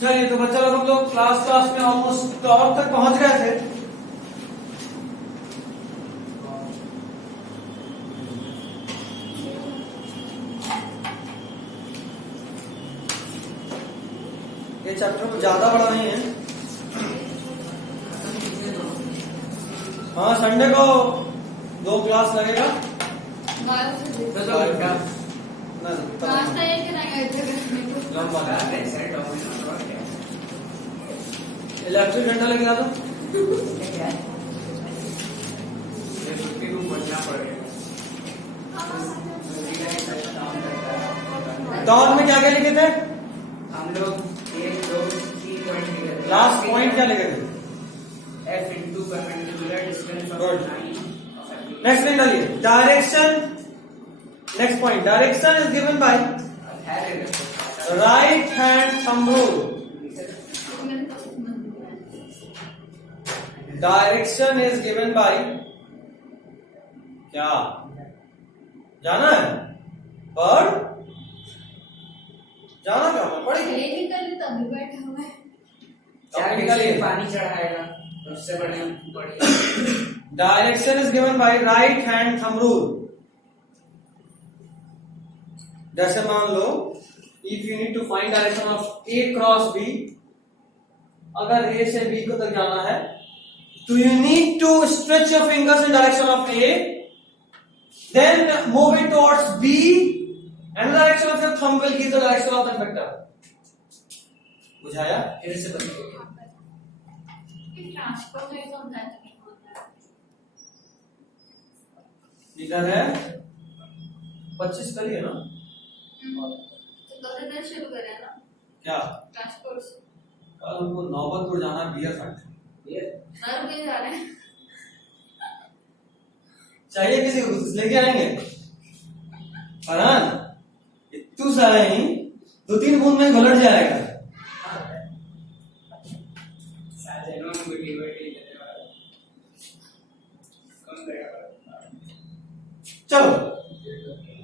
चलिए तो बच्चा लोग हम लोग क्लास में ऑलमोस्ट टॉप तक पहुंच गए थे। ये चैप्टर तो ज्यादा बड़ा नहीं है। हाँ संडे को 2 क्लास लगेगा। इलेक्ट्रिक घंटा लेके आ दो। डॉट में क्या क्या लिखे थे हम लोग 1 2 3 पॉइंट लिखे थे। लास्ट पॉइंट क्या लिखे थे? F into perpendicular distance of Good. line. Next line डालिए direction. Next point direction is given by right hand thumb rule. Direction is given by क्या जाना है? पर जाना क्या पड़ेगी पानी चढ़ाएगा उससे बड़े direction is given by right hand thumb rule. जैसे मान लो if you need to find direction of A cross B, अगर ए से बी को तक जाना है तो you need to stretch your fingers in direction of A, then move it towards B and direction of your thumb will give the direction of that vector. बुझाया? फिर से बताइए। इधर है 25 करिए ना शुरू करें ना क्या? ट्रांसपोर्ट कल हमको नौबतपुर जाना है बियर फैक्ट्री। रुपये जा रहे हैं। चाहिए किसी को कुछ लेके आएंगे। फरहान इतू सारा ही 2-3 बूंद में घुलट जाएगा। चलो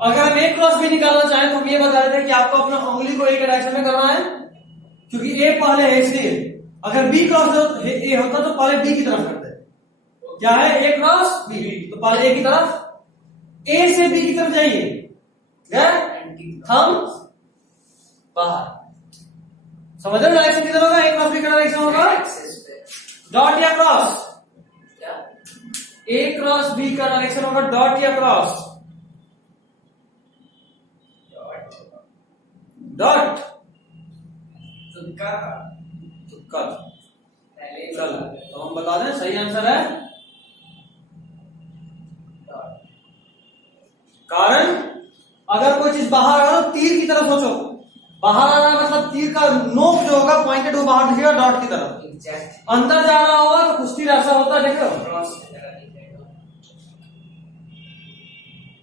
अगर हम एक क्रॉस भी निकालना चाहें तो हम ये बता रहे थे कि आपको अपना उंगली को ए के डायरेक्शन में करना है, क्योंकि ए पहले है इसलिए। अगर बी क्रॉस ए होता तो पहले बी की तरफ करते। क्या है? ए क्रॉस बी, तो पहले ए की तरफ, ए से बी की तरफ जाइए, हम बाहर। समझ रहे डायरेक्शन किधर होगा? ए क्रॉस बी का डायरेक्शन होगा डॉट या क्रॉस। ए क्रॉस बी का डायरेक्शन होगा डॉट या क्रॉस। डॉट तुक्का तुक्का। चलो तो हम बता दें सही आंसर है कारण अगर कोई चीज बाहर आ रहा है तीर की तरफ सोचो, बाहर आ रहा है मतलब तीर का नोक जो होगा पॉइंटेड वो बाहर दिखेगा डॉट की तरफ। अंदर जा रहा होगा तो कुछ तीर ऐसा होता है देखो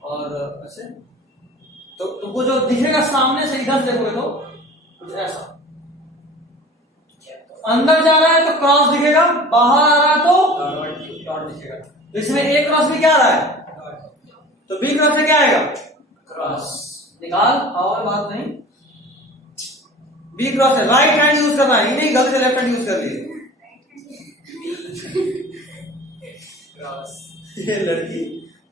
और ऐसे, तो तुमको जो दिखेगा सामने से इधर देखोगे तो कुछ ऐसा। अंदर जा रहा है तो क्रॉस दिखेगा, बाहर आ रहा है तो डॉट दिखेगा। तो इसमें ए क्रॉस भी क्या आ रहा है तो बी क्रॉस से क्या आएगा? क्रॉस। निकाल और बात नहीं। बी क्रॉस है, राइट हैंड यूज करना है, नहीं गलती से लेफ्ट हैंड यूज कर लिए। ये लड़की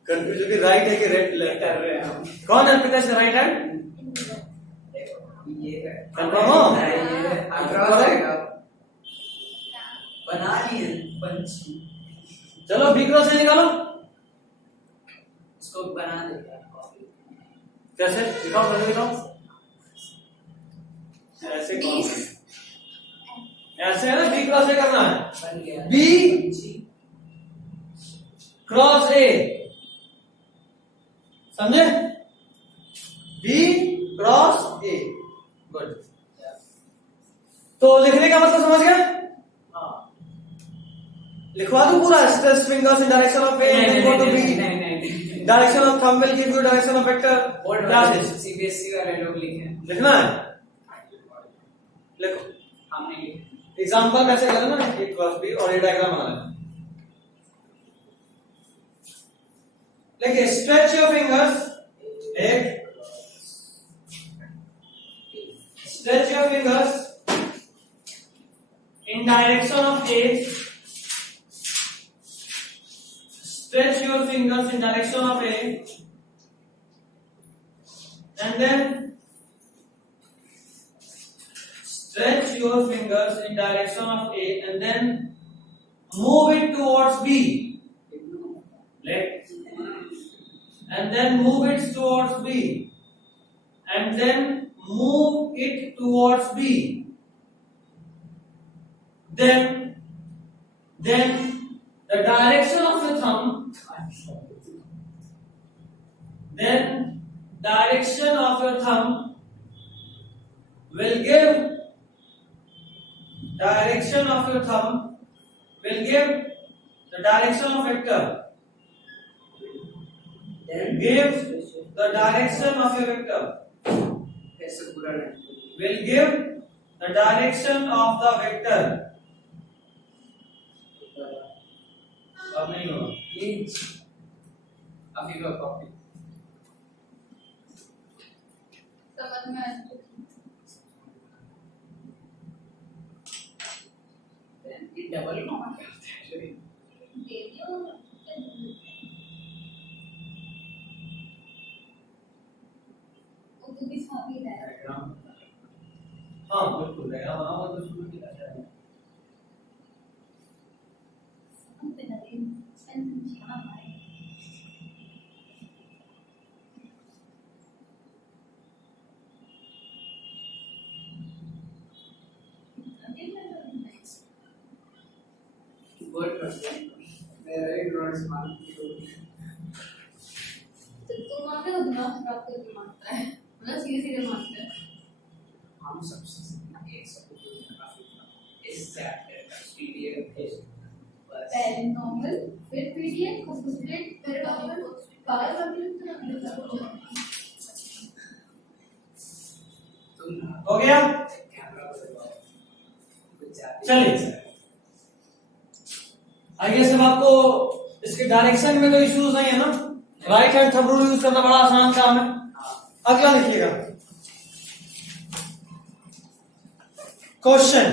कंफ्यूज होगी राइट है कि लेफ्ट कर रहे हैं हम। कौन है पिता से राइट हैंड? ये कंफर्म हो? बना लिए पंछी। चलो बी क्रॉस से निकालो। इसको बना देगा कैसे? दिखाओ पहले दिखाओ। ऐसे कौन? ऐसे है ना, बी क्रॉस से करना है। बन गया बी क्रॉस ए, समझे? B cross A. गुड। तो लिखने का मतलब समझ गए? लिखवा दो पूरा stretch fingers in direction of A and go to B. Direction of thumb will give you direction of vector. CBSE वाले लोग लिखे लिखना है, लिखो। हमने लिखे। एग्जांपल कैसे करें ना, ए क्रॉस बी और ये डायग्राम बना लें। देखिए स्ट्रेच योर फिंगर्स, एक Stretch your fingers in direction of A. Stretch your fingers in direction of A, and then stretch your fingers in direction of A, and then move it towards B. Left, and then move it towards B, and then move it towards B. Then the direction of your thumb. Then direction of your thumb will give the direction of vector. Then Give the direction of your vector. ऐसे पूरा line Will give the direction of the vector. अब नहीं होगा. Please अभी का copy समझ में आया तो ये डबल कॉमा करते हैं दे दियो वो तो भी साथ ही है डायग्राम हाँ बिल्कुल रहेगा. वहाँ वो तो शुरू किया जाएगा. हम पे नहीं स्पेंड जाना है अभी मैं वर्ड करते हैं मेरा एक ड्राइंग मान तो तुम आके तो दिमाग खराब करके मारता है मतलब सीधे सीधे मारता है हम सबसे एक सब इस चैप्टर का पीडीएफ है बस पैरानॉर्मल फिर पीडीएफ को स्प्लिट पैरानॉर्मल बार बार भी तुम हो गया. कैमरा पर कुछ जाते चलिए. आइए सब आपको इसके डायरेक्शन में तो इश्यूज नहीं है ना. Right hand thumb rule use करना बड़ा आसान काम है. अगला देखिएगा क्वेश्चन.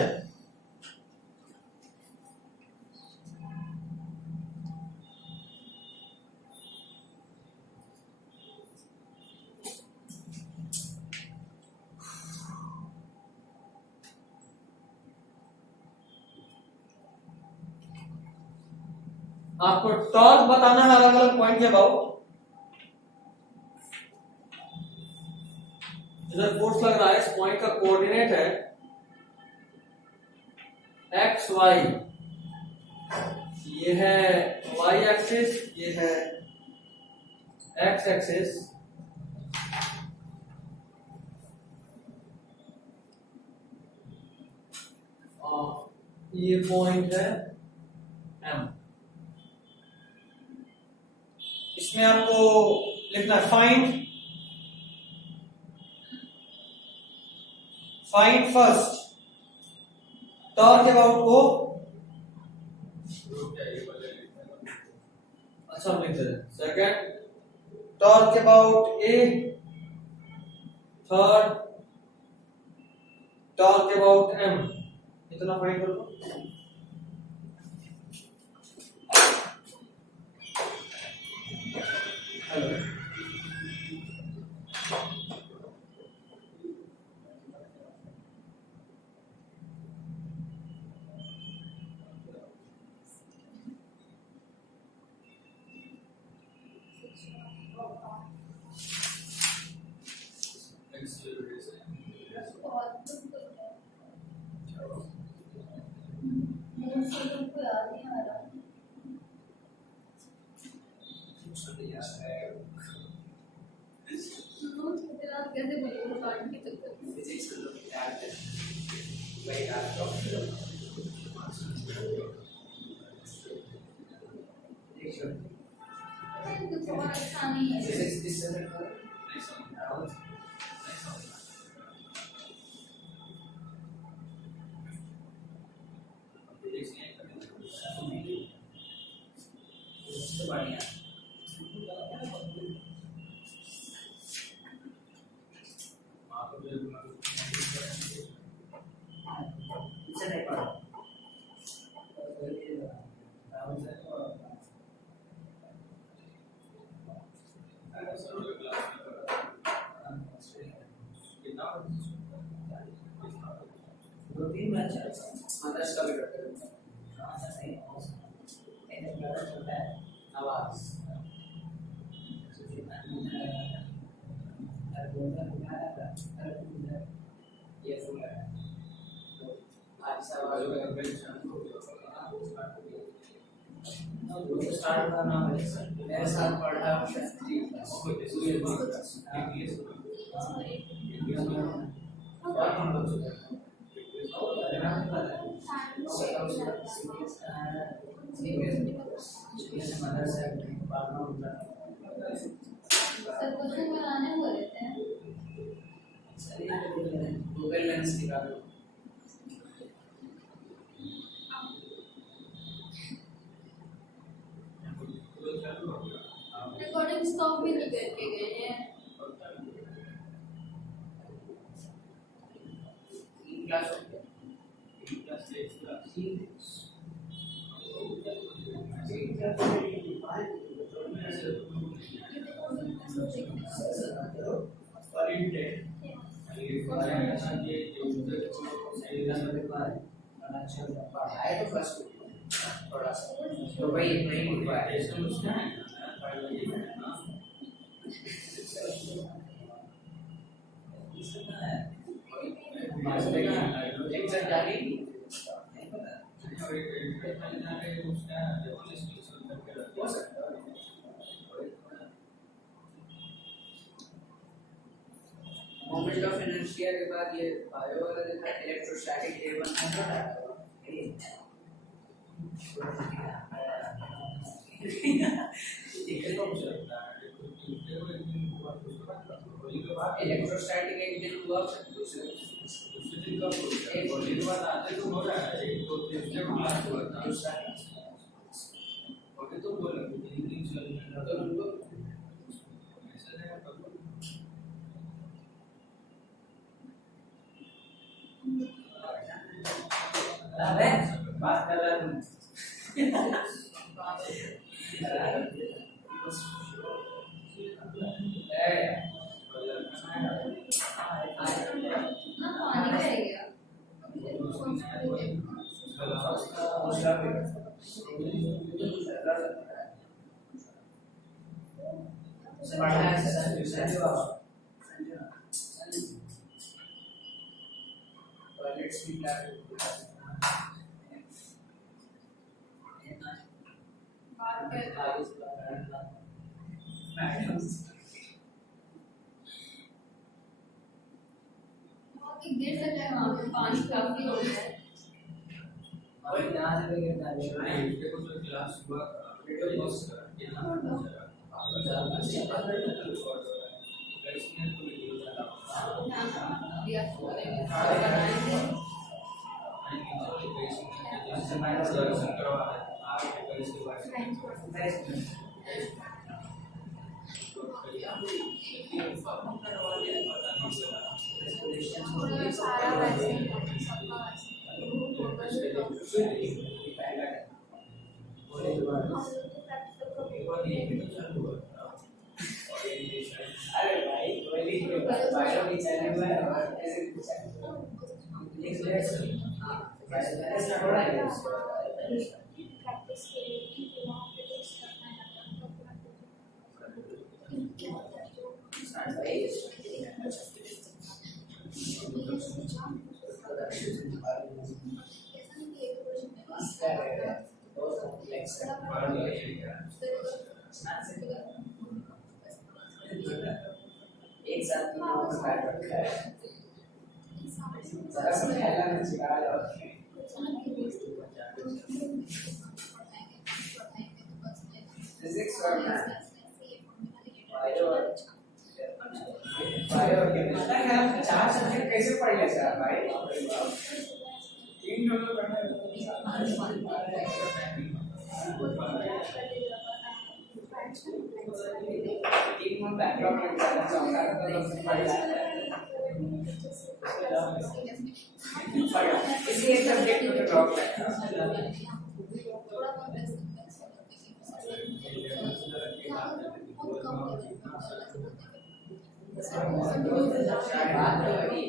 आपको टॉर्क बताना है अलग अलग पॉइंट के अबाउट. इधर फोर्स लग रहा है. इस पॉइंट का कोऑर्डिनेट है एक्स वाई. ये है वाई एक्सिस, ये है एक्स एक्सिस. और ये पॉइंट है एम. इसमें आपको लिखना है find first torque about O. अच्छा हम लिखते हैं second torque about A. Third torque about M. इतना फाइंड कर लो. हेलो कैसे बोलोगे पार्ट की तक फिजिक्स को लोग याद है वही याद रखो देखो कुछ और अच्छा नहीं है फिजिक्स इस तरह का नहीं फिजिक्स नहीं तो बढ़िया 2-3 बार चलता है। मदर्स का भी करते हैं। सही है। आवाज ये फुल है तो आज से आवाज स्टार्ट करना मेरे साथ पढ़ा सर क्वेश्चन बनाने हुए रहते हैं गूगल लेंस निकालो रिकॉर्डिंग स्टॉप भी नहीं करके गए हैं क्लास हो गया पढ़ाए तो फर्स्ट थोड़ा सा तो भाई नहीं हो पाया एग्जाम जारी हो सकता है मोमेंट ऑफ इनर्शिया के बाद ये बायो वाला देखा इलेक्ट्रोस्टैटिक A1 इलेक्ट्रोस्टैटिक एक दिन हुआ दूसरे दिन का एक दिन के बाद आते तो हो रहा है एक तो दूसरे क्लास हुआ था ओके तो बोला तो उनको अबे बात कर रहा तुम ना पानी करेगा गिर सकता है वहाँ पे पानी काफी हो गया है और यहाँ से लेके इसके कुछ क्लास हुआ वीडियो पोस्ट कर दिया ना दिया बनाएंगे सारा वैसे ही अरे भाई कोई बायो की चैनल में और ऐसे एक लेसन हां ऐसा थोड़ा है प्रैक्टिस के लिए वहाँ पे टेस्ट करना है एक साथ बैठ रखा है जरा समझाना नहीं सिखा रहा फिजिक्स और मैथ बायो चार सब्जेक्ट कैसे पढ़ ले सर भाई तीन टोटल पढ़ना है तीन में बैकग्राउंड में जाना चाहूंगा तो पढ़ जाता है इसी एक सब्जेक्ट को ड्रॉप करना बात तो बड़ी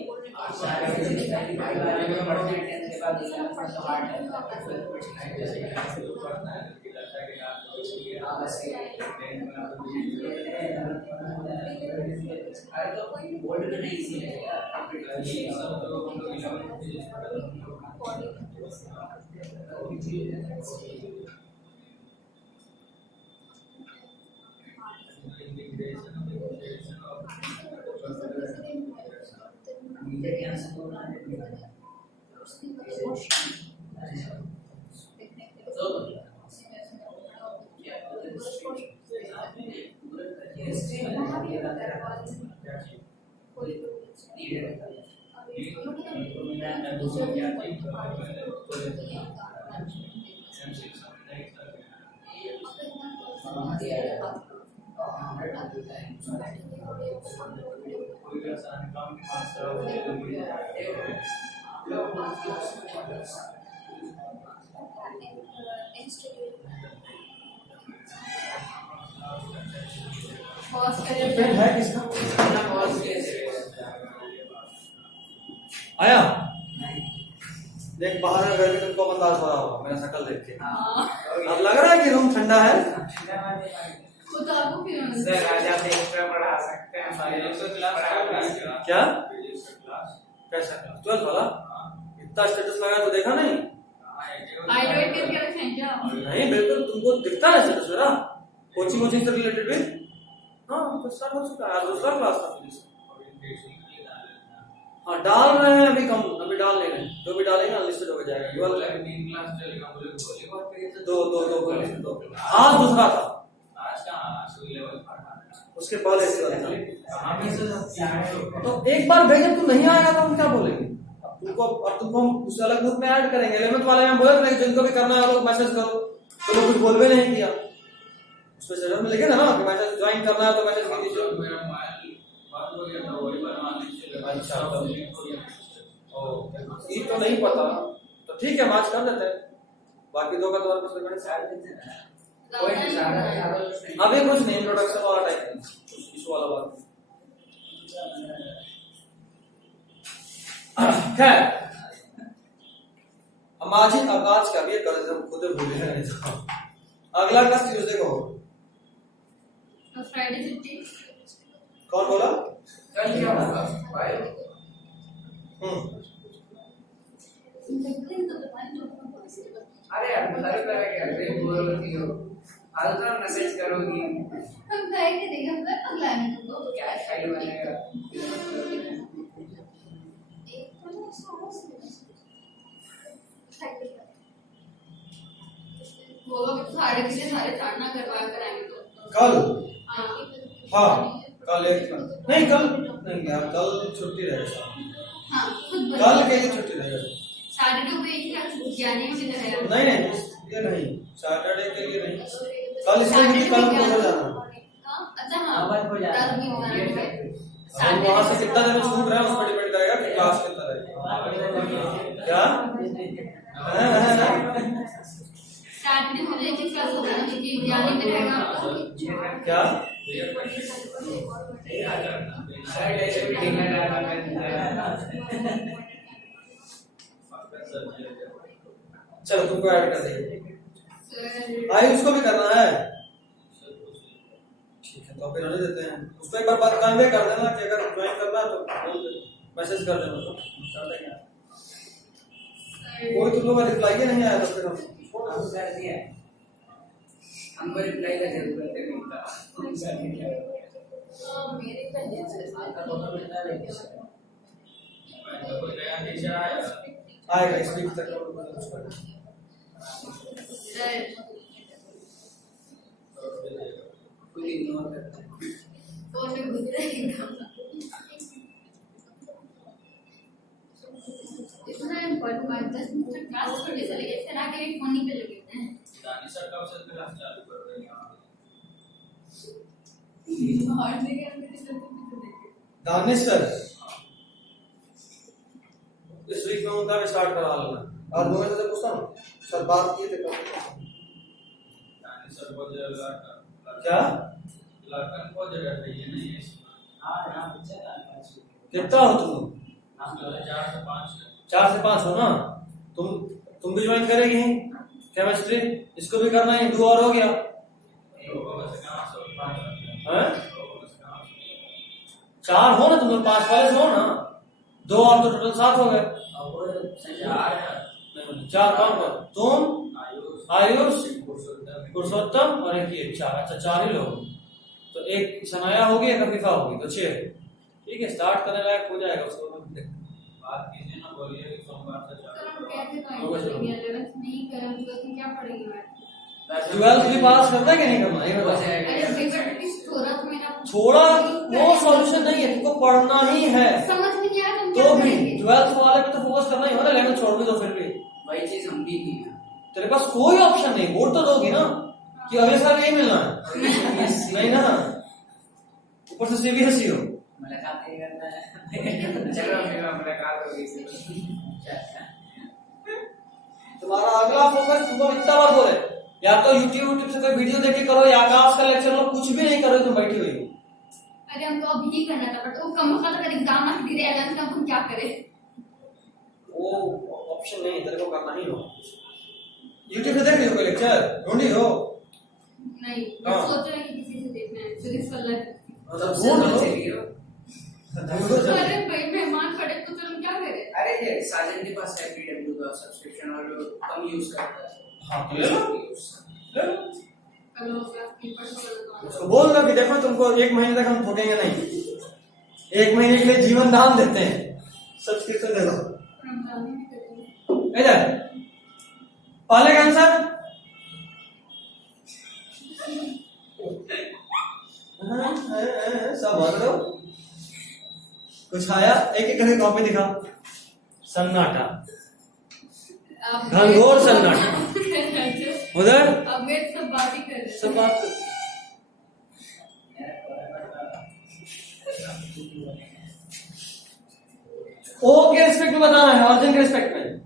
पेन है किसका? आया देख बाहर में बैठ के तुमको अंदाज हो रहा होगा मेरा शक्ल देख के। अब लग रहा है कि रूम ठंडा है। वो तो आपको क्यों सर आज आप एक्स्ट्रा पढ़ा सकते हैं हमारे क्या कैसा क्लास 12 वाला? इतना स्टेटस लगा तो देखा नहीं? हाईलाइट करके रखें क्या? नहीं बिल्कुल तुमको दिखता है स्टेटस मेरा कोचिंग से रिलेटेड भी। हाँ तो सर हो चुका है। आज दूसरा क्लास था फिजिक्स। हाँ डाल रहे हैं अभी कम अभी डाल ले रहे हैं जो भी डालेंगे अनलिस्टेड हो जाएगा। दो आज दूसरा था उसके पहले से तो एक बार भेजे तू नहीं आएगा तो हम क्या बोलेंगे? तुमको हम उस अलग ग्रुप में ऐड करेंगे। 11th वाले में बोले थे जिनको भी करना है लोग मैसेज करो तो लोग कुछ बोल भी नहीं किया। उसमें सेशन में लिखे था ना कि मैसेज ज्वाइन करना है तो मैसेज कर दीजिए। अच्छा ये तो नहीं पता तो ठीक है मैच कर देते हैं। बाकी दो का तो अभी कुछ नहीं इंट्रोडक्शन वाला टाइप इशू वाला बात। खैर हम आज का भी कर खुद भूल गए। अगला क्लास ट्यूसडे को फ्राइडे छुट्टी। कौन बोला? कल क्या होगा भाई? अरे यार हर तरह के अरे बोल रही हो आज तो मैसेज करोगी हम ट्राई करेंगे हम कर अगला में तुमको क्या फाइल बनेगा वो लोग सारे किसी सारे चाटना करवा कराएंगे तो कल हाँ कल एक नहीं कल नहीं यार कल छुट्टी रहेगा। हाँ खुद कल के लिए छुट्टी रहेगा। सैटरडे को एक क्लास जाने में किधर है? नहीं ये नहीं सैटरडे के लिए नहीं कल इसलिए कि कल को जाना। अच्छा हाँ हम वहाँ से कितना दिन छूट रहे हैं उस पर डिपेंड करेगा कि क्लास कितना रहेगा। क्या सैटरडे को एक क्लास होगा ना क्योंकि जाने में रहेगा आपका क्या चलो तुमको ऐड कर देंगे। आई उसको भी करना है ठीक है तो फिर रहने देते हैं उसको एक बार बात कन्वे कर देना कि अगर ज्वाइन करना है तो मैसेज कर देना तो कर देंगे। कोई तुम लोग का रिप्लाई नहीं आया तो फिर हम कर दिया हमको रिप्लाई का जरूरत नहीं था मेरे कन्या से आएगा इस वीक तक कोई इग्नोर करता है तो मैं गुजरेगा इतना इम्पोर्टेंट बात 10 मिनट क्लास छोटे से लगे फिर आके एक फोन पे लगे हैं दानिश सर कब से क्लास चालू कर रहे हैं और जगह में किसी को देखे दानिश सर इस वीक में उनका भी स्टार्ट करा लेना। आज मैं से पूछता हूँ सर बात किए थे दानिश सर को जगह क्या लड़कन को जगह चाहिए नहीं है। हां यहां बच्चा कितना हो तुम 4 से 5 है। 4 से 5 हो ना, तुम भी ज्वाइन करेगी केमिस्ट्री, इसको भी करना है, 2 और हो गया हैं? 4 हो ना, तुम लोग 5 वाले से हो ना, 2 और तो टोटल 7 हो गए। नहीं, 4 कौन कौन? तुम, आयुष, पुरुषोत्तम और एक ये 4। अच्छा 4 ही लोग, तो एक सनाया होगी, एक अफीफा होगी, तो 6। ठीक है, स्टार्ट करने लायक हो जाएगा उसको। बात कीजिए ना, बोलिए कि सोमवार से सर हम चालू कैसे करो। ज्वाइन करेंगे? 11th नहीं करें तो क्या पढ़ेंगे मैथ? 12th भी पास करना है कि नहीं करना, ये बता। अरे बेटा प्लीज थोड़ा तो मेरा छोड़ा वो सॉल्यूशन नहीं है, तुमको पढ़ना ही है समझ में नहीं आ रहा तुम तो क्या भी करेंगे? 12th वाले पे तो फोकस करना ही होगा, 11th छोड़ भी दो फिर भी वही चीज हम भी की है। तेरे पास कोई ऑप्शन नहीं, बोर्ड तो दोगी ना कि अगले साल यही मिलना है नहीं ना, ऊपर से सीबीएसई हो। मुलाकात नहीं करना है। चलो फिर मुलाकात होगी। तुम्हारा अगला फोकस, तुमको इतना बार बोले, या तो यूट्यूब से कोई वीडियो देख के करो, या आकाश का लेक्चर लो, कुछ भी नहीं करो, तुम बैठी हुई हो। अरे हमको अभी करना था, बट वो कम वक्त अगर एग्जाम आ दे रहे हैं तो हम क्या करें? वो ऑप्शन नहीं, तेरे को करना ही हो। यूट्यूब से देख रही हो कोई लेक्चर, ढूंढी हो? नहीं, हाँ। मैं सोच रही हूँ कि किसी से देखना है, फिजिक्स वाला। सबसे अच्छी वीडियो। अरे भाई मेहमान पड़े तो हम क्या करें? अरे ये साजन के पास है PW का सब्सक्रिप्शन और वो कम यूज करता है। हाँ तो ले लो, ले लो। कल हो गया पेपर से उसको बोल दो कि देखो तुमको 1 महीने तक हम ठोकेंगे नहीं, 1 महीने के लिए जीवन दान देते हैं, सब्सक्रिप्शन दे दो। रमजान में करेंगे। इधर पहले का आंसर सब बोल दो, कुछ आया? एक एक करके कॉपी दिखा। सन्नाटा, घनघोर सन्नाटा। उधर अब वे सब बात ही कर रहे हैं। सब बात कर। ओ के रिस्पेक्ट में बताना है, ऑरिजिन के रिस्पेक्ट में।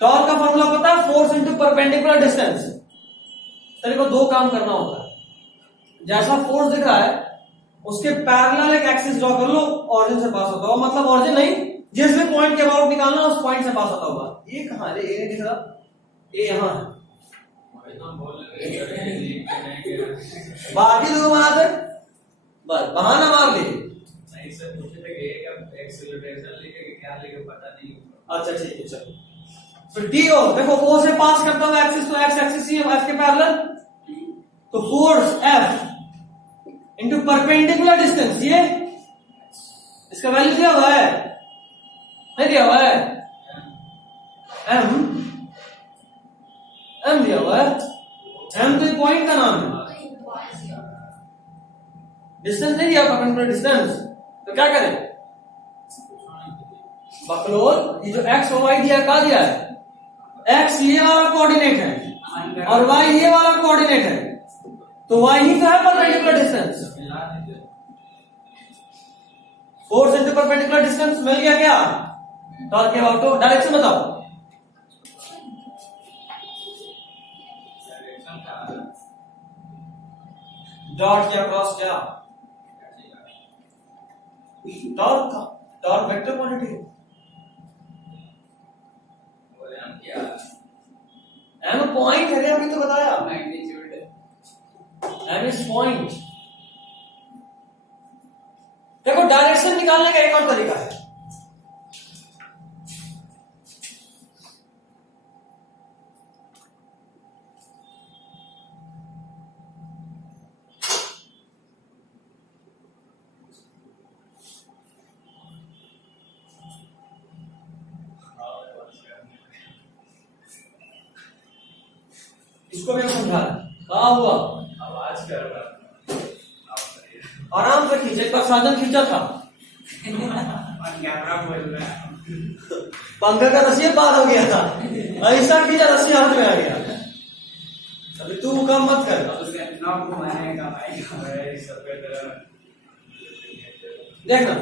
टॉर्क का फॉर्मूला पता है, फोर्स इनटू परपेंडिकुलर डिस्टेंस। तेरे को 2 काम करना होता है, जैसा फोर्स दिख रहा है उसके पैरेलल एक एक्सिस ड्रॉ कर लो, ऑरिजिन से पास होता होगा, मतलब ऑरिजिन नहीं, जिस भी पॉइंट के अबाउट निकालना उस पॉइंट से पास होता होगा। ये कहां है? ये नहीं दिख रहा, ये यहां है। बाकी 2 बना दे, बस बहाना मार ली। नहीं सर, पूछे थे कि एक एक्सीलरेशन लेके क्या लेके पता नहीं। अच्छा ठीक है, चलो फिर डी हो। देखो ओ से पास करता हुआ एक्सिस, तो एक्स एक्सिस ही है, एफ के पैरेलल, तो force F into perpendicular distance, ये इसका वैल्यू दिया हुआ है, नहीं दिया हुआ है? एम दिया हुआ है, एम तो पॉइंट का नाम है, डिस्टेंस नहीं दिया, परपेंडिकुलर डिस्टेंस, तो क्या करें? बकलोल, ये जो एक्स और वाई दिया, क्या दिया है? एक्स ये वाला कोऑर्डिनेट है और वाई ये वाला कोऑर्डिनेट है, तो वाई ही तो है perpendicular distance. Force into perpendicular distance मिल गया क्या? टॉर्क के अबाउट तो डायरेक्शन बताओ। डॉट क्या क्रॉस क्या? टॉर्क का, टॉर्क वेक्टर क्वांटिटी है। एम पॉइंट है, अभी तो बताया, मैग्नीट्यूड एम इज पॉइंट। देखो डायरेक्शन निकालने का एक और तरीका है, इसको भी हम समझा कहा हुआ। आवाज कर रहा आराम से खींचे, का साधन खींचा था, और कैमरा बोल रहा है। पंखा का रस्सी पार हो गया था, ऐसा खींचा रस्सी हाथ में आ गया। अभी तू काम मत कर। उसका नॉब घुमाने का भाई है सफेद देखना,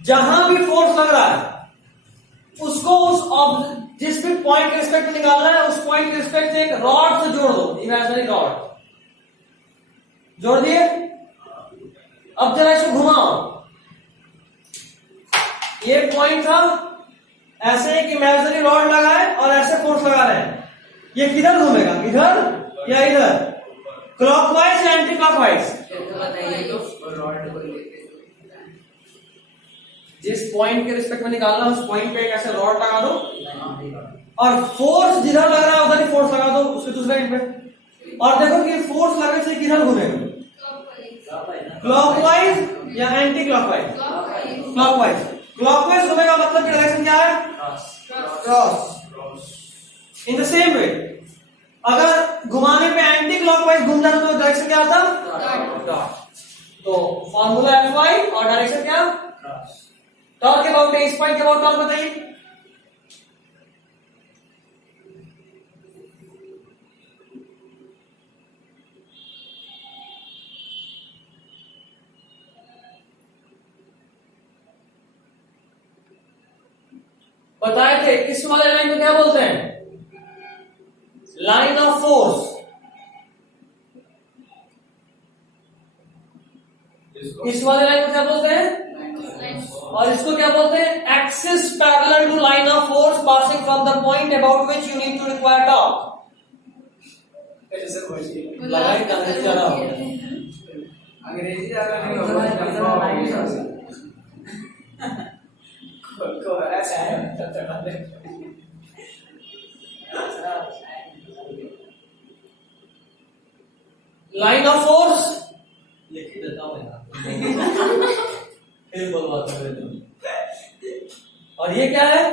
जहां भी फोर्स लग रहा है उसको उस जिस भी पॉइंट के रिस्पेक्ट में निकालना है, उस पॉइंट के रिस्पेक्ट से एक रॉड से जोड़ दो, इमेजिनरी रॉड जोड़ दिए। अब जरा इसको घुमाओ, ये पॉइंट था, ऐसे एक इमेजिनरी रॉड लगा है और ऐसे फोर्स लगा रहे हैं, ये किधर घूमेगा, इधर या इधर, क्लॉकवाइज या एंटी क्लॉकवाइज? बताइए तो रॉड को लेके जिस पॉइंट के रिस्पेक्ट में निकालना उस पॉइंट पे एक ऐसे रॉड लगा दो और फोर्स जिधर लग रहा है उधर ही फोर्स लगा दो उसके दूसरे एंड पे, और देखो कि फोर्स लगने से किधर घूमेगा, क्लॉकवाइज या एंटी क्लॉकवाइज? क्लॉकवाइज। क्लॉकवाइज घूमेगा मतलब कि डायरेक्शन क्या है, cross. In the same way अगर घुमाने पे एंटी क्लॉकवाइज घूम जाता तो डायरेक्शन क्या आता, डॉट। तो फॉर्मूला Fy और डायरेक्शन क्या, टॉर्क के अबाउट इस पॉइंट के अबाउट टॉर्क बताइए। बताए थे इस वाले लाइन को क्या बोलते हैं, लाइन ऑफ फोर्स। इस वाले लाइन को क्या बोलते हैं, और इसको क्या बोलते हैं, axis parallel to line of force passing from the point about which you need to require torque. लगाई अंग्रेजी ज्यादा हो गया, अंग्रेजी ज्यादा नहीं होगा, को ऐसा है लाइन ऑफ फोर्स लिख ही देता हूं यार फिर बोलवाता हूं। और ये क्या है,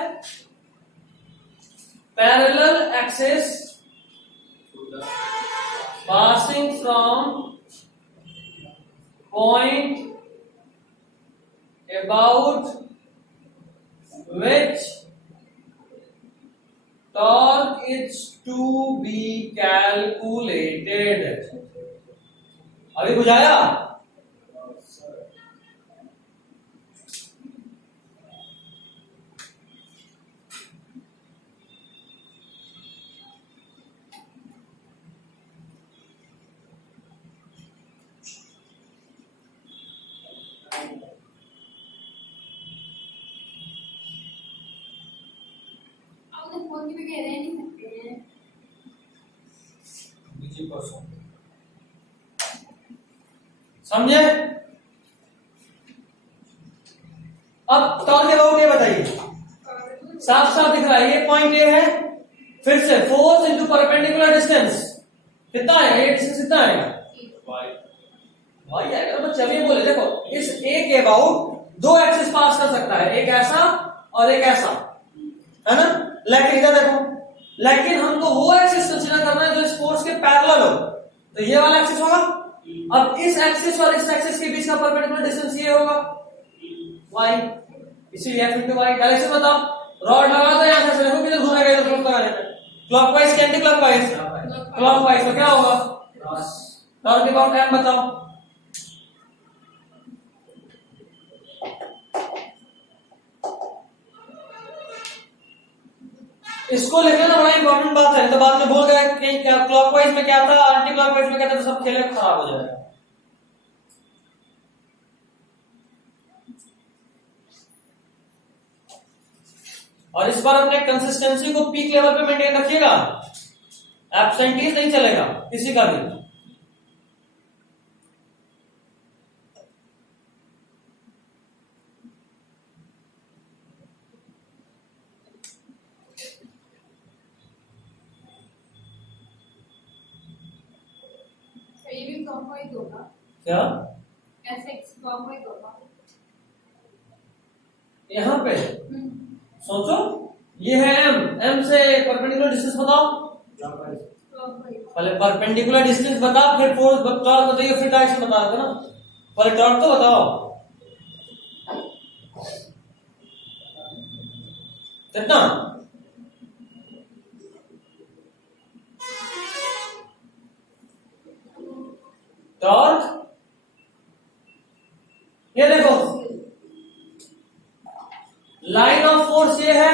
parallel axis passing from point about which torque is to be calculated। अभी बुझाया, फोन की भी कह रहे नहीं सकते हैं। समझे? अब टॉर्क के अबाउट ये बताइए, साफ साफ दिख रहा है, ये पॉइंट ए है, फिर से फोर्स इनटू परपेंडिकुलर डिस्टेंस कितना है, ये डिस्टेंस कितना है, भाई आएगा तो चलिए बोले, देखो इस ए के अबाउट दो एक्सिस पास कर सकता है, एक ऐसा और एक ऐसा, है ना। लेकिन इधर देखो, लेकिन हमको वो एक्सिस कंसीडर करना है जो इस फोर्स के पैरेलल हो, तो ये वाला एक्सिस होगा। अब इस एक्सिस और इस एक्सिस के बीच का परपेंडिकुलर डिस्टेंस ये होगा y, इसीलिए f into y। डायरेक्शन बताओ, रॉड लगा दो यहां से, देखो किधर घूमेगा, इधर फ्लोट लगा देते हैं, क्लॉकवाइज के एंटी क्लॉकवाइज, क्लॉकवाइज, तो क्या होगा, टॉर्क के अबाउट m बताओ। इसको लिखना बड़ा इंपॉर्टेंट बात है, तो बाद में भूल गए कि क्लॉकवाइज में क्या था, एंटी क्लॉकवाइज में क्या था, तो सब खेल खराब हो जाएगा। और इस बार अपने कंसिस्टेंसी को पीक लेवल पे मेंटेन रखिएगा, एब्सेंटीज नहीं चलेगा किसी का भी। ये भी क्लॉकवाइज होगा क्या fx क्लॉकवाइज होगा यहाँ पे सोचो, ये है m से परपेंडिकुलर डिस्टेंस बताओ, क्लॉकवाइज पहले परपेंडिकुलर डिस्टेंस बता, फिर फोर्स टॉर्क बताइए, फिर डायरेक्शन बता दो ना, पहले टॉर्क तो बताओ कितना, टॉर्क ये देखो, लाइन ऑफ फोर्स ये है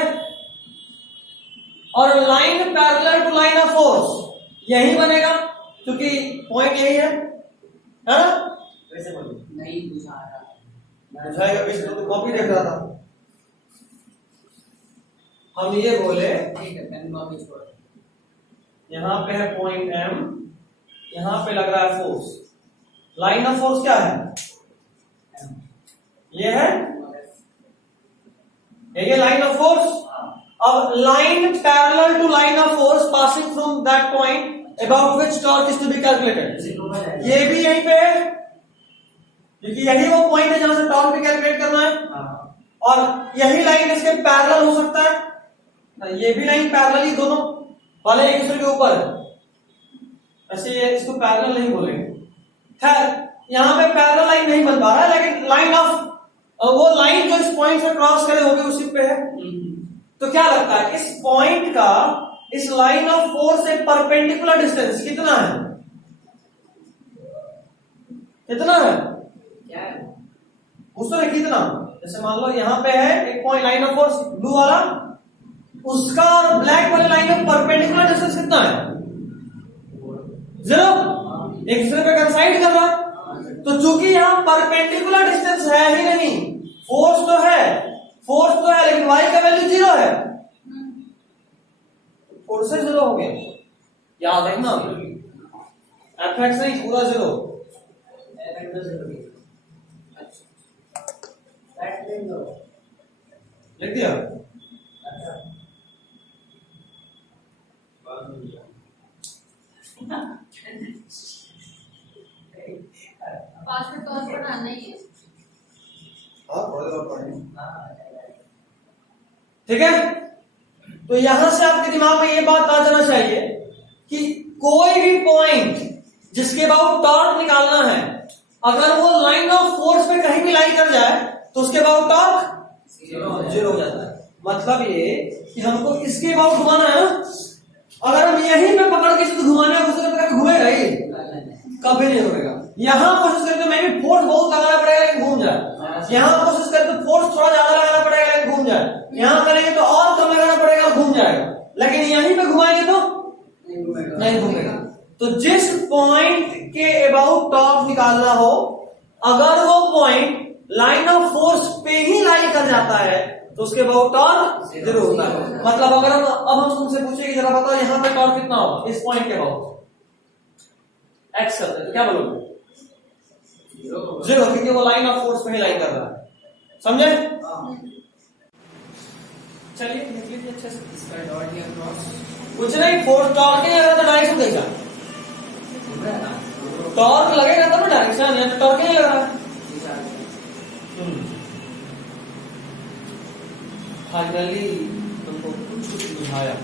और line parallel to line of force यही बनेगा, क्योंकि पॉइंट यही है ना। वैसे बोलो नहीं बुझा रहा, बुझाएगा किसी को, तो कॉपी देख रहा था। हम ये बोले ठीक है, पेन कॉपी छोड़। यहाँ पे है पॉइंट M, यहाँ पे लग रहा है फोर्स। लाइन ऑफ फोर्स क्या है? ये है, ये लाइन ऑफ फोर्स। अब line parallel to line of force passing from that point about which torque is to be calculated. ये भी यहीं पे है, क्योंकि यही वो पॉइंट है जहां से टॉर्क भी कैलकुलेट करना है। और यही लाइन इसके पैरेलल हो सकता है, ये भी लाइन पैरेलल ही, दोनों वाले एक दूसरे के ऊपर है। ऐसे ये इसको पैरेलल नहीं बोलेंगे। खैर यहां पे पैरेलल लाइन नहीं बन पा रहा है, लेकिन लाइन ऑफ वो लाइन जो इस पॉइंट से क्रॉस करे वो भी उसी पे है। तो क्या लगता है इस पॉइंट का इस लाइन ऑफ फोर्स से परपेंडिकुलर डिस्टेंस कितना है? कितना है? क्या है? उसमें कितना? जैसे मान लो यहां पे है एक point line of force blue वाला, उसका और ब्लैक वाले लाइन में परपेंडिकुलर डिस्टेंस कितना है? 0। एक दूसरे पे कंसाइड कर रहा है। तो चूंकि यहां परपेंडिकुलर डिस्टेंस है ही नहीं, फोर्स तो है लेकिन y का वैल्यू 0 है, फोर्स से 0 हो गया। याद रखना, fx नहीं, पूरा 0। लिख दिया? पासवर्ड तो बनाना ही है। ठीक है। तो यहां से आपके दिमाग में ये बात आ जाना चाहिए कि कोई भी पॉइंट जिसके बाद टॉर्क निकालना है, अगर वो लाइन ऑफ फोर्स पे कहीं भी लाई कर जाए तो उसके बाद टॉर्क 0 हो जाता है। मतलब ये कि हमको इसके बाद घुमाना है, अगर हम यहीं पे पकड़ के घुमाने घूमेगा ही कभी नहीं होगा। यहां कोशिश करते मैं भी फोर्स बहुत लगाना पड़ेगा लेकिन घूम जाए, यहां कोशिश करते तो फोर्स थोड़ा ज्यादा लगाना पड़ेगा लेकिन घूम जाए, यहां करेंगे तो और कम लगाना पड़ेगा घूम जाएगा, लेकिन यहीं पे घुमाएंगे तो नहीं घूमेगा। तो जिस पॉइंट के अबाउट टॉर्क निकालना हो, अगर वो पॉइंट लाइन ऑफ फोर्स पे ही लाई कर जाता है तो उसके अबाउट टॉर्क 0 होता है। मतलब अगर हम तुमसे पूछे कि जरा बताओ यहां पे टॉर्क कितना होगा इस पॉइंट के अबाउट, एक्स करते हैं तो क्या बोलोगे? 0, क्योंकि वो लाइन ऑफ फोर्स पे ही लाई कर रहा है। समझे? चलिए लिख लीजिए अच्छे से। इसका डॉट या क्रॉस कुछ नहीं, फोर्स टॉर्क नहीं लगा तो डायरेक्शन देखा, टॉर्क लगेगा तब डायरेक्शन, या तो टॉर्क नहीं लग रहा। फाइनली तुमको कुछ बुझाया।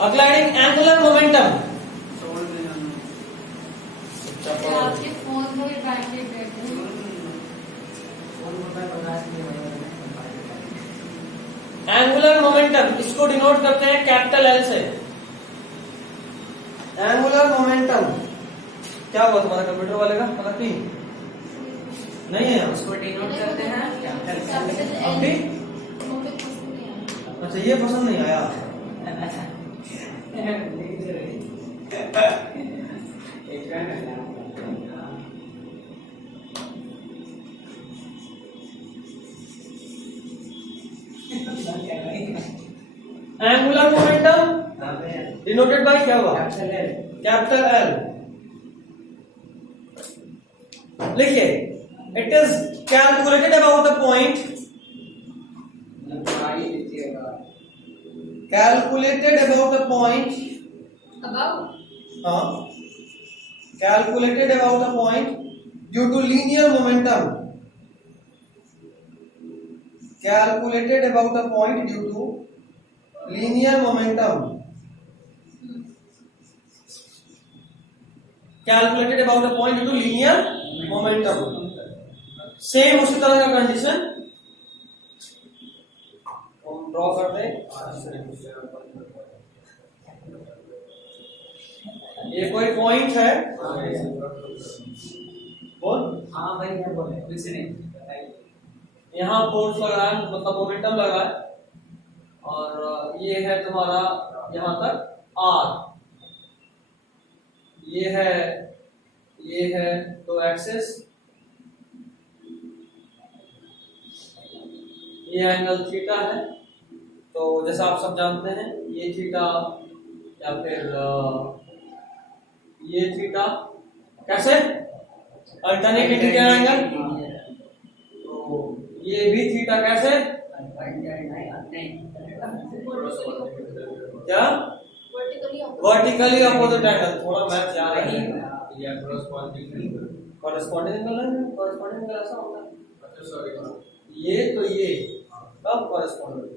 अगला हेडिंग एंगुलर मोमेंटम। आपके फोन में ट्रांसलेट करते हैं। एंगुलर मोमेंटम इसको डिनोट करते हैं कैपिटल एल से। एंगुलर मोमेंटम क्या हुआ तुम्हारा कंप्यूटर वाले का? पता नहीं है उसको डिनोट करते हैं अब भी? अच्छा ये पसंद नहीं आया। एंगुलर मोमेंटम डिनोटेड बाय क्या हुआ? Capital L. लिखिए, it is calculated about the point, calculated about the point, calculated about the point due to linear momentum, calculated about the point due to linear momentum, calculated about the point due to linear momentum। Same उसी तरह का condition draw कर दे। ये कोई point है, बोल। हाँ भाई क्या बोले, कुछ नहीं। यहाँ फोर्स लग रहा है, मतलब मोमेंटम लग रहा है, और ये है तुम्हारा यहाँ तक R, ये है ये है दो एक्सेस, ये एंगल थीटा है। तो जैसा आप सब जानते हैं ये थीटा या फिर ये थीटा कैसे अल्टरनेट इंटीरियर एंगल, तो ये भी थीटा कैसे क्या वर्टिकली अपोजिट एंगल। थोड़ा मैथ याद है या corresponding angle। कॉरेस्पॉन्डिंग एंगल है, कॉरेस्पॉन्डिंग एंगल ऐसा होता है अच्छा सॉरी, ये तो ये कब कॉरेस्पॉन्डिंग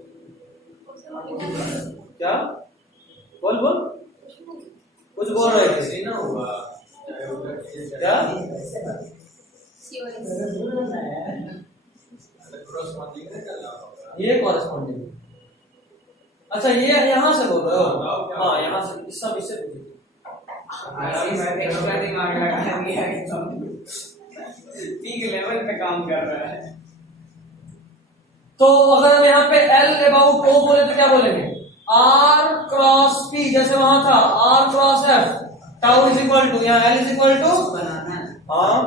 क्या बोल बोल कुछ बोल रहे थे ऐसे ना हुआ क्या corresponding नहीं करना होगा। ये कॉरेस्पॉन्डिंग अच्छा ये यहाँ से बोल रहे हो हाँ यहाँ से इस सब इससे एक्स्ट्रा दिमाग लगा दिया एकदम पीक लेवल पे काम कर रहा है। तो अगर हम यहाँ पे L अबाउट O बोले तो क्या बोलेंगे R क्रॉस P, जैसे वहां था R cross F tau is equal to, यहाँ L इज इक्वल टू बनाना हाँ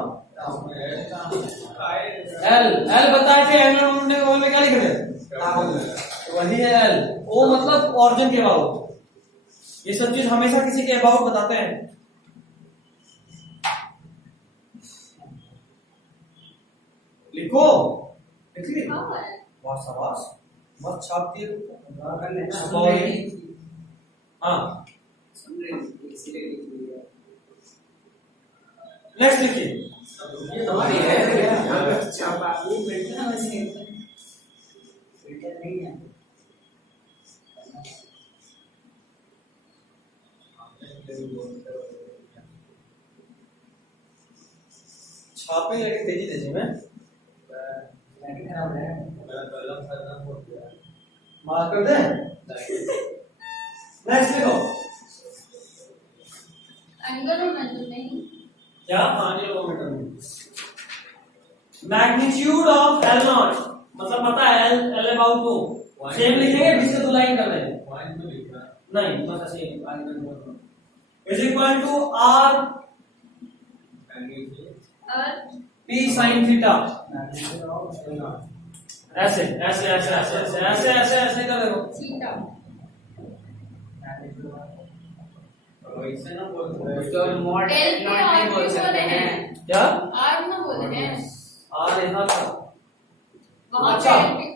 L बताए थे एंगुलर मोमेंटम में क्या लिख रहे हैं वही है L। O मतलब ऑरिजिन के अबाउट, ये सब चीज हमेशा किसी के अबाउट बताते हैं। लिखो लिख ली बहुत शाबाश बहुत छापती है हाँ नेक्स्ट लिखिए छापे लेकिन तेजी तेजी में मार्क कर दे। नेक्स्ट लिखो एंगल मोमेंटम नहीं क्या angular momentum magnitude of L not, मतलब पता है L अबाउट टू सेम लिखेंगे, बीच से दो लाइन कर देंगे पॉइंट में लिखना नहीं बस ऐसे ही इज इक्वल टू R और P sin थीटा। ऐसे ऐसे ऐसे ऐसे ऐसे ऐसे ऐसे ऐसे कर देखो थीटा वैसे ना बोल उसको मॉड L नॉट नहीं बोल सकते हैं। क्या R ना बोले हैं R यहाँ था वहां अच्छा। पे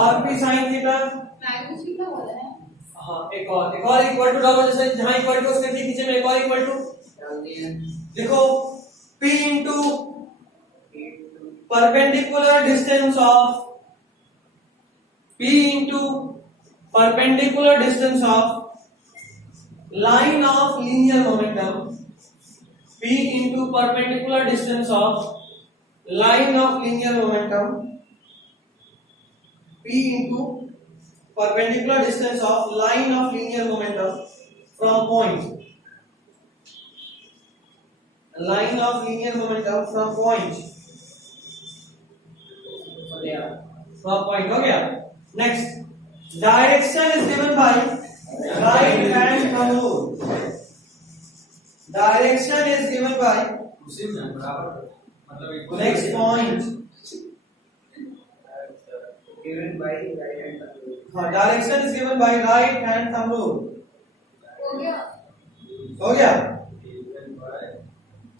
R P sin theta magnitude ना बोले हैं हाँ एक और इक्वल टू डालो, जैसे जहां इक्वल टू उसके ठीक नीचे में एक और इक्वल टू देखो P into perpendicular distance of P into perpendicular distance of line of linear momentum, P into perpendicular distance of line of linear momentum, P into perpendicular distance of line of linear momentum from point, line of linear momentum from point, हो गया। Next direction is given by right hand thumb rule, direction is given by उसी में बराबर मतलब next point given by right hand control. हाँ direction is given by right hand thumb rule हो गया हो गया।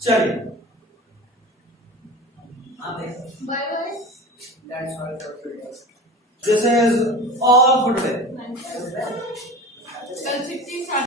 चलिए हां देखो bye bye that's all for today. This is all for today. कल 16